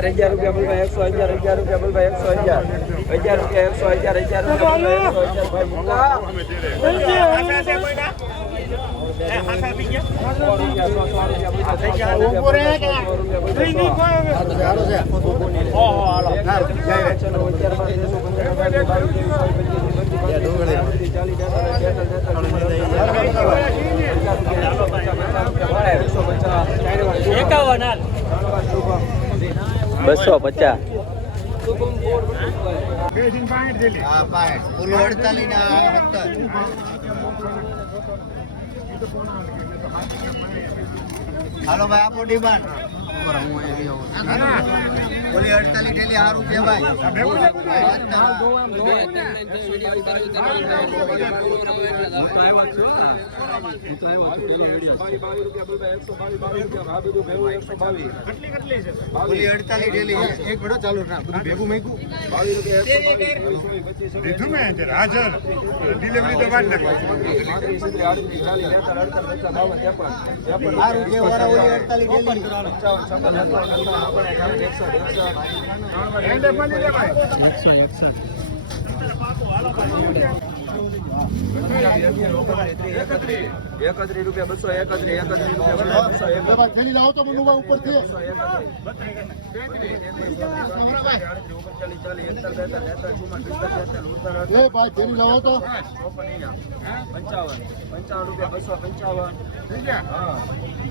11 રૂપિયા બોલ ભાઈ 111 રૂપિયા બોલ ભાઈ 111 11 રૂપિયા 250 હાલો ભાઈ આપો ડિમાન્ડ બોલી 48 ઠેલી સારું છે ભાઈ બોલી 48 ઠેલી એક બડો ચાલુ ના બધું ભેગું મેકું 22 રૂપિયા હાજર ડિલિવરી તો વાત ના ₹31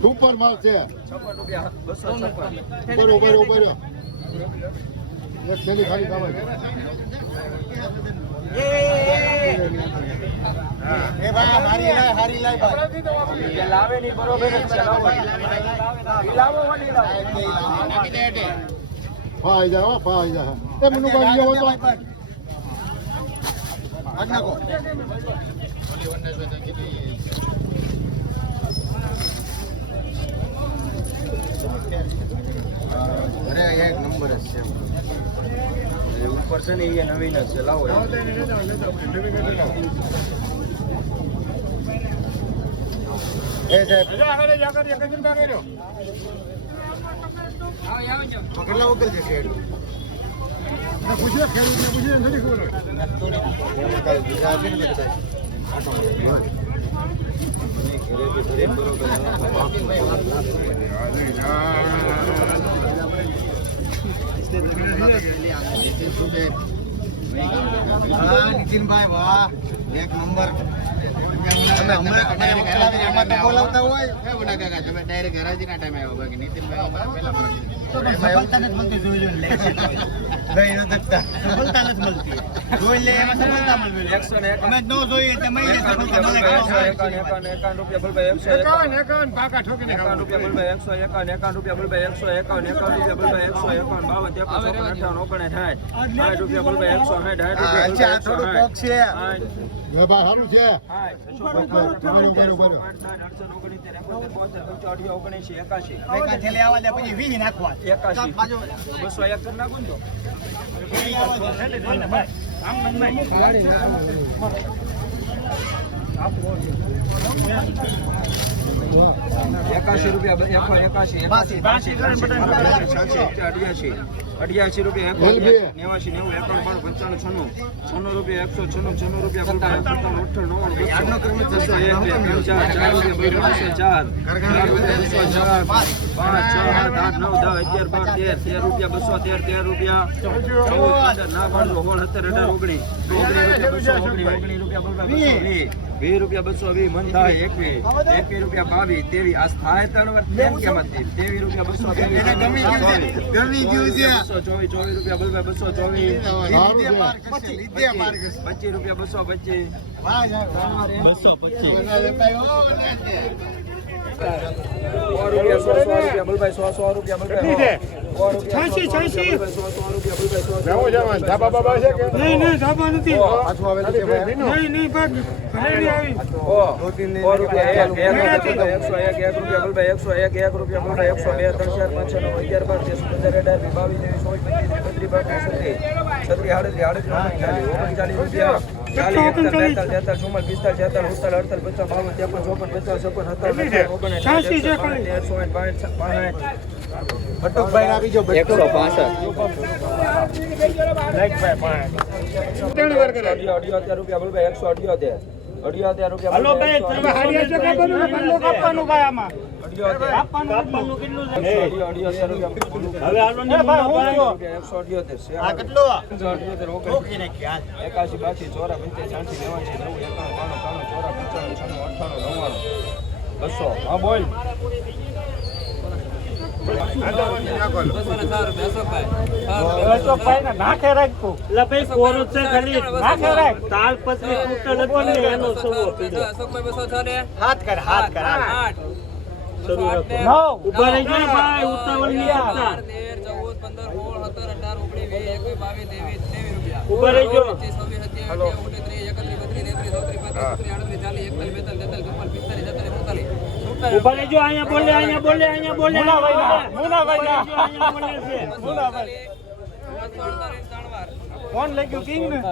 સુપર માલ છે ₹56 બરોબર એક થેલી ખાલી ખાવા એ ભાઈ હારી લાય ભાઈ લાવે ની બરોબર લાવો વળી લાવો ફાયદા એ મનુ ભાઈ ગયો તો આજ નાખો અરે એક નંબર છે ઉપર છે ને એ નવીન જ છે લાવો એ સાહેબ કેટલા વકલ છે શેડ પૂછ્યો ખેડૂતને પૂછ્યો નથી ખબર નીતિનભાઈ વાહ એક નંબર બોલાવતા હોય તમે ડાયરેક્ટ હરાજી ના ટાઈમે આવ્યો બાકી નીતિનભાઈ સફળતા નથી મળતી જોઈ જોઈ લે એમાં સફળતા મળતી 151 અમે ન જોઈએ એટલે મહિને સફળતા મળે 51 રૂપિયા બોલ ભાઈ 151 પાકા ઠોકીને 51 રૂપિયા બોલ ભાઈ 151 રૂપિયા બોલ ભાઈ 151 રૂપિયા બોલ ભાઈ 151 રૂપિયા બોલ ભાઈ 160 રૂપિયા થોડું પોક છે સારું છે આવવા દે પછી 20 નાખવા 81 201 કરી નાખું તો ₹81 ₹88 રૂપિયા 89 90 91 95 રૂપિયા 196 રૂપિયા ₹213 રૂપિયા ના પાડજો 17 18 રૂપિયા 220 મન થાય 21 રૂપિયા 22 23 આ થાય 3 વર્ષ કેમ હતી 23 રૂપિયા 220 ગમી ગયું છે 24 રૂપિયા બોલ 224 25 રૂપિયા 225 ₹225 બટુકભાઈ ના બીજો 165 રૂપિયા બોલ ભાઈ 178 રૂપિયા હલો ભાઈ તમે હાડિયા છે કાપવાનું ભાઈ આમાં કાપવાનું કેટલું છે હવે હાલો ને ભાઈ 178 આ કેટલો 178 ઓકે ને ખ્યાલ 81 82 54 85 86 90 91 92 93 94 95 96 97 98 99 200 હા બોલ નાખે રાખો એટલે ભાઈ કોરો છે ખાલી નાખે રાખ તાલ પછી તૂટે નથી ને એનો સવો હાથ કર ઉભા રહી જાય ભાઈ ઉતાવળ નહીં કરતા ઉભા રહી જો ઉભા રહી જો અહીંયા બોલે કોણ લઈ ગયું કિંગ ને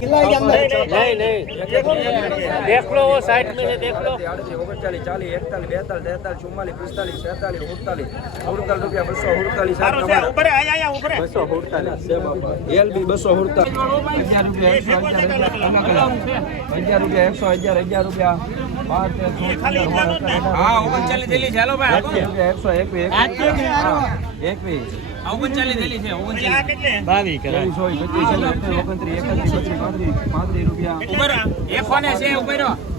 242 देख लो वो साइड में है देख लो 39 40 41 42 43 44 45 46 47 47 રૂપિયા 247 એલબી 247 11 રૂપિયા 111 હા 39 થેલી ચાલો ભાઈ 121 22 કરાય 35 રૂપિયા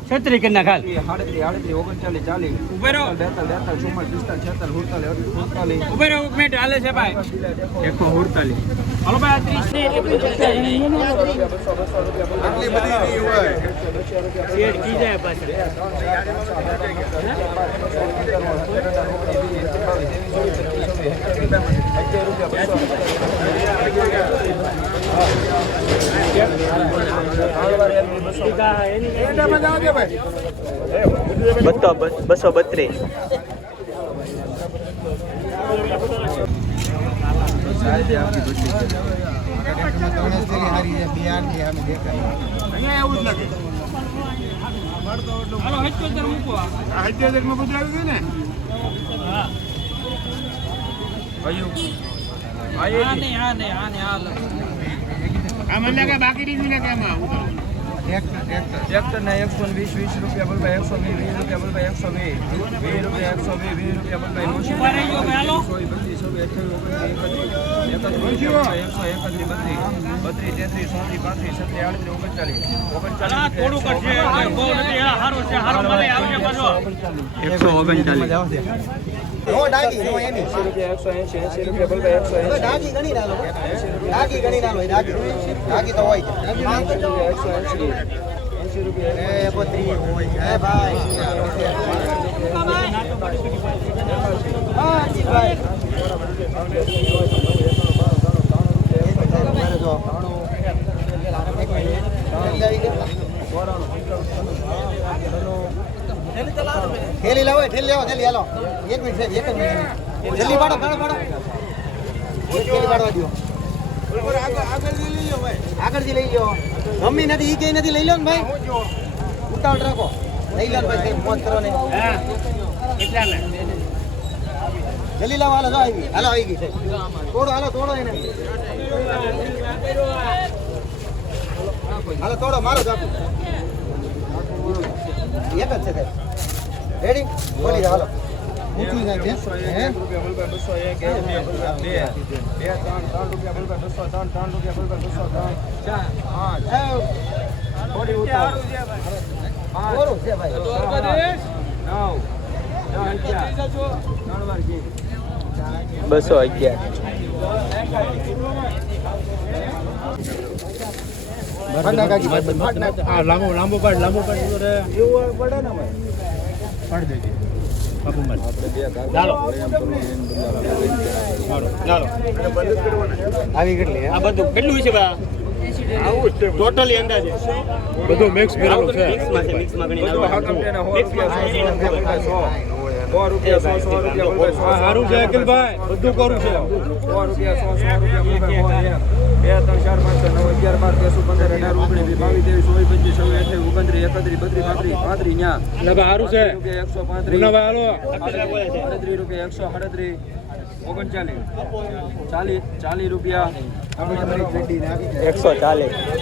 છત્રી કરી નાખ 39 40 ઉભેરો 42 45 હાલો ભાઈ 30 શેડ કી જાય પાછળ બસો 32 ટ્રેક્ટર ના 120 રૂપિયા બોલ ભાઈ 120 રૂપિયા બોલ ભાઈ 120 રૂપિયા 120 બોલ ડાગી ગણી ના લો ડાગી તો હોય 80 રૂપિયા પત્રી હોય ભાઈ હા જી ભાઈ થેલી લાવો થેલી હાલો 1 મિનિટ થેલી પાડો થેલી પાડવા દો આગળથી લઈ લો મમ્મી નથી ઈ કઈ નથી લઈ લો ને ભાઈ ઉતાવળ રાખો લઈ લો ને ભાઈ મોજ કરો ને જલ્દી લાવો આવી ગઈ તોડો એને તોડો મારો ચાકુ એક જ છે સાહેબ રેડી બોલી હાલો ઊંચું જાય છે 211 લાંબો પાડ એવું પડે ને ભાઈ પાડી દેજે ચાલો આવી કેટલી આ બધું કેટલું છે બા આવું ટોટલી અંદાજે બધું મિક્સ કરેલું છે મિક્સમાં ઘણી સારું છે અખિલભાઈ બધું કરું છે 2 3 4 5 6 9 11 12 13 14 15 16 17 18 19 20 21 22 23 24 25 26 27 28 29 30 એટલે સારું છે રૂપિયા 135 40 રૂપિયા 138 191